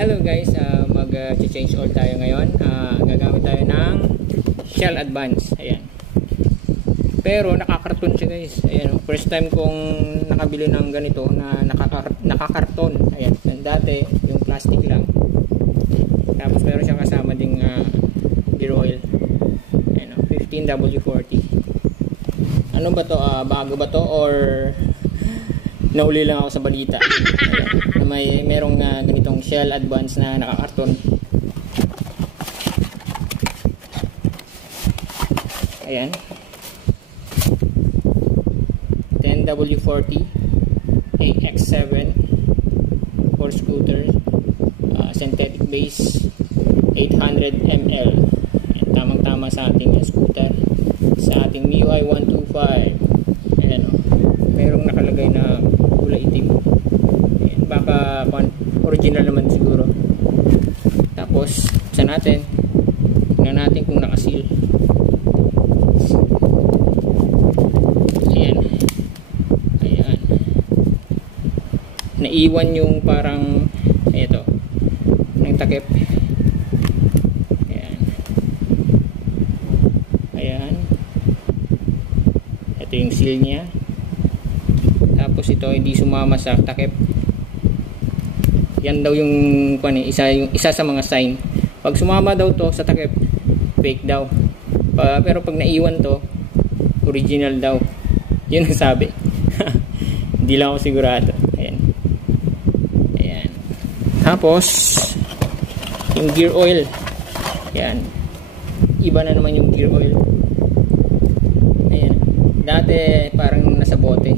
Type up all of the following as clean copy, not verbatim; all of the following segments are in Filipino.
Hello guys, mag-change oil tayo ngayon. Gagamit tayo ng Shell Advance. Ayan. Pero nakakarton siya guys. Ayan, first time kong nakabili ng ganito na nakakarton. Ayan, dati yung plastic lang. Tapos meron siyang kasama ding gear oil. Ayan, 15W40. Ano ba to? Bago ba to or nauli lang ako sa balita? Ayan, na merong ganitong Shell Advance na nakakarton. Ayan, 10W40 AX7 for scooter, synthetic base, 800 ml. Ayan, tamang tama sa ating scooter, sa ating MIUI 125. Ayan, merong nakalagay na kulay itim. Ayan, baka original naman siguro. Tapos sa natin, tingnan natin kung nakaseal. Naiwan yung parang ito ng takip. Ayan. Ayan. Ito yung seal niya. Tapos ito hindi sumama sa takip. Yan daw yung isa sa mga sign. Pag sumama daw to sa takip, fake daw. Pero pag naiwan to, original daw. Yun ang sabi. Hindi lang ako sigurado. Ayan. Tapos yung gear oil, yan, iba na naman yung gear oil. Ayan, dati parang nasa bote,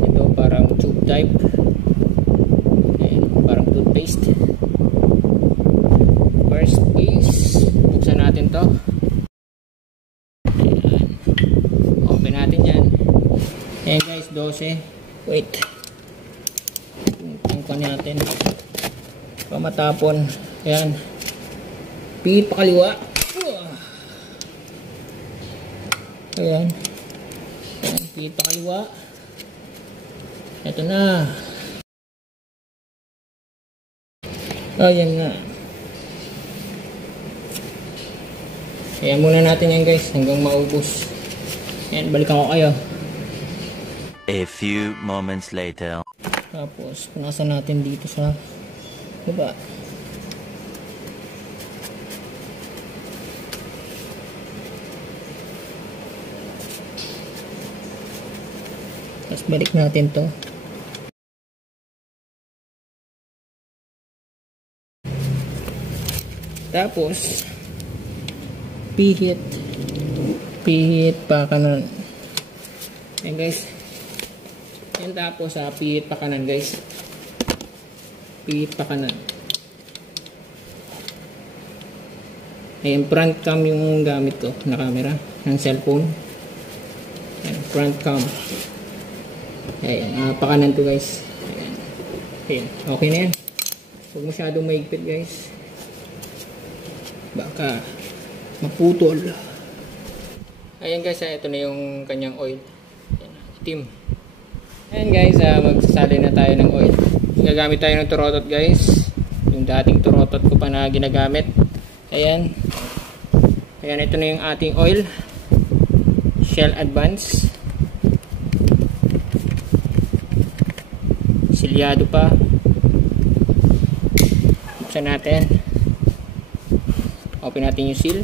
ito parang tube type. Ayan, parang toothpaste. First is buksan natin to. Ayan, open natin yan. Ayan guys, 12. Wait, tangkan natin pamatapon. Ayan, pihit pa kaliwa. Ayan, ayan, pihit pa kaliwa. Ito na. Ayan nga. Ayan muna natin yan guys hanggang maubos. Ayan, balikan ko kayo. A few moments later. Tapos punasan natin dito sa baba. Tapos balik natin to. Tapos pihit pa kanan. Ayan guys. Yan, tapos pihit pa kanan guys. Pihit pa kanan. Ayan, front cam yung gamit ko na camera ng cellphone. Ayan, front cam. Ayan, pa kanan to guys. Ayan. Ayan, okay na yan. Huwag masyadong maigpit guys, baka maputol. Ayan guys, ito na yung kanyang oil. Ayan, itim. Ayan guys, magsasali na tayo ng oil. Gagamit tayo ng Turotot guys. Yung dating Turotot ko pa na ginagamit. Ayan. Ayan, ito na yung ating oil. Shell Advance. Silyado pa. Buksan natin. Open natin yung seal.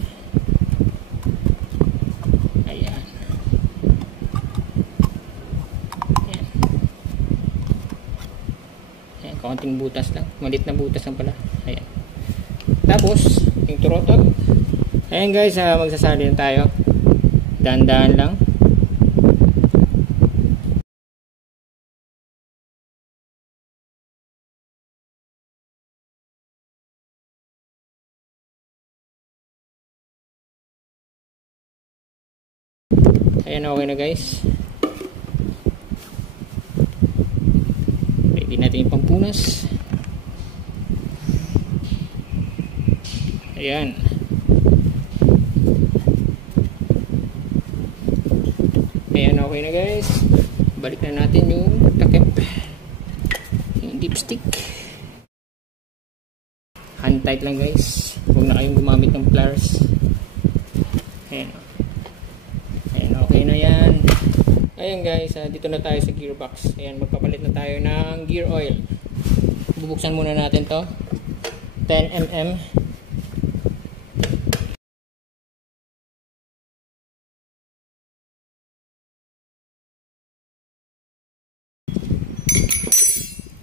Kaunting butas lang, malit na butas lang pala. Ayan. Tapos yung Turotot. Ayan guys, magsasali na tayo. Dahan-dahan lang. Ayan, okay na guys. Ready natin yung pampunas. Ayan. Ayan, okay na guys. Balik na natin yung takip, yung dipstick. hand tight lang guys, huwag na kayong gumamit ng pliers. Ayan, ayan, okay na yan. Ayan guys, dito na tayo sa gearbox. Ayan, magpapalit na tayo ng gear oil. Bubuksan muna natin to, 10mm.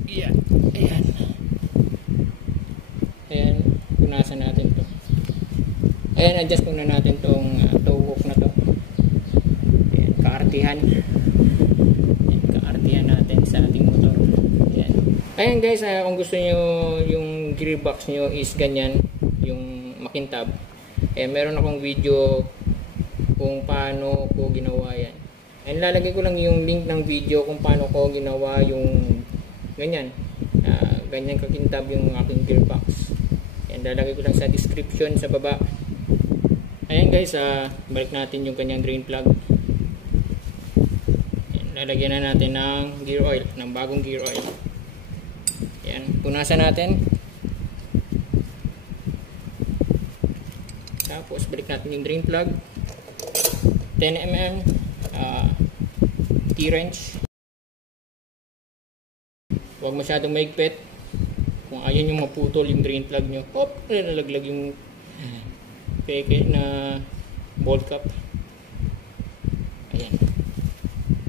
Ayan, ayan. Ayan, punasan natin to. Ayan, adjust muna natin tong toe hook na to. Ayan, kaartihan. Ayan, kaartihan natin sa ating motor. Ayan. Ayan guys, kung gusto nyo yung gearbox nyo is ganyan, yung makintab. Ayan, meron akong video kung paano ko ginawa yan. Ayan, lalagay ko lang yung link ng video kung paano ko ginawa yung ganyan. Ganyan kakintab yung aking gearbox. Ayan, lalagay ko lang sa description sa baba. Ayan guys, balik natin yung kanyang drain plug. Ayan, lalagyan na natin ng gear oil, ng bagong gear oil. Ayan, punasan natin. Tapos balik natin yung drain plug. 10mm T-wrench. Huwag masyadong maigpit. Kung ayaw nyo maputol yung drain plug nyo, pop, nalaglag yung peke na bolt cap. Ayan.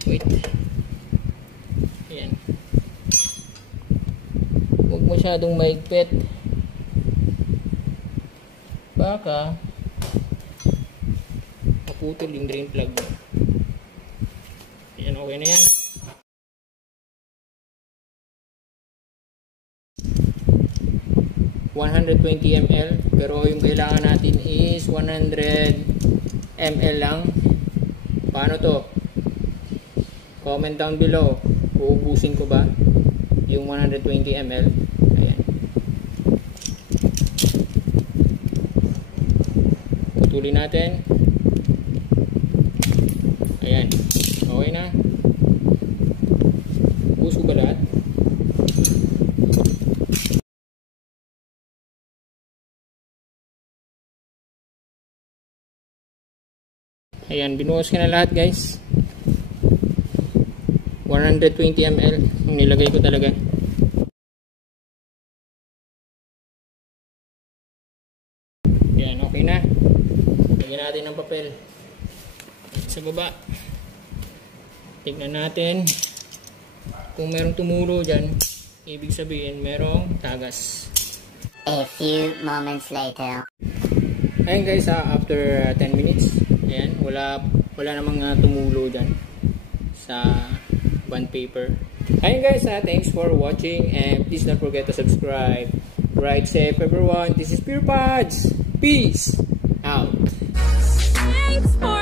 Wait. Ayan. Huwag masyadong maigpit. Baka maputol yung drain plug nyo. Ayan, okay na yan. ml, pero yung kailangan natin is 100 ml lang. Paano to? Comment down below. Uubusin ko ba yung 120 ml? Ayan. Putulin natin. Ayan. Okay na. Ubuso ba lahat? Ayan, binuhos ko na lahat guys. 120 ml ang nilagay ko talaga. Ayan, okay na. Lagyan natin ng papel sa baba. Tignan natin kung merong tumulo dyan, ibig sabihin merong tagas. A few moments later. Ayan guys, after 10 minutes, ayan, wala namang tumulo dyan sa bond paper. Ayan guys, thanks for watching and please don't forget to subscribe. Ride safe everyone. This is Pure Pods. Peace out. Thanks for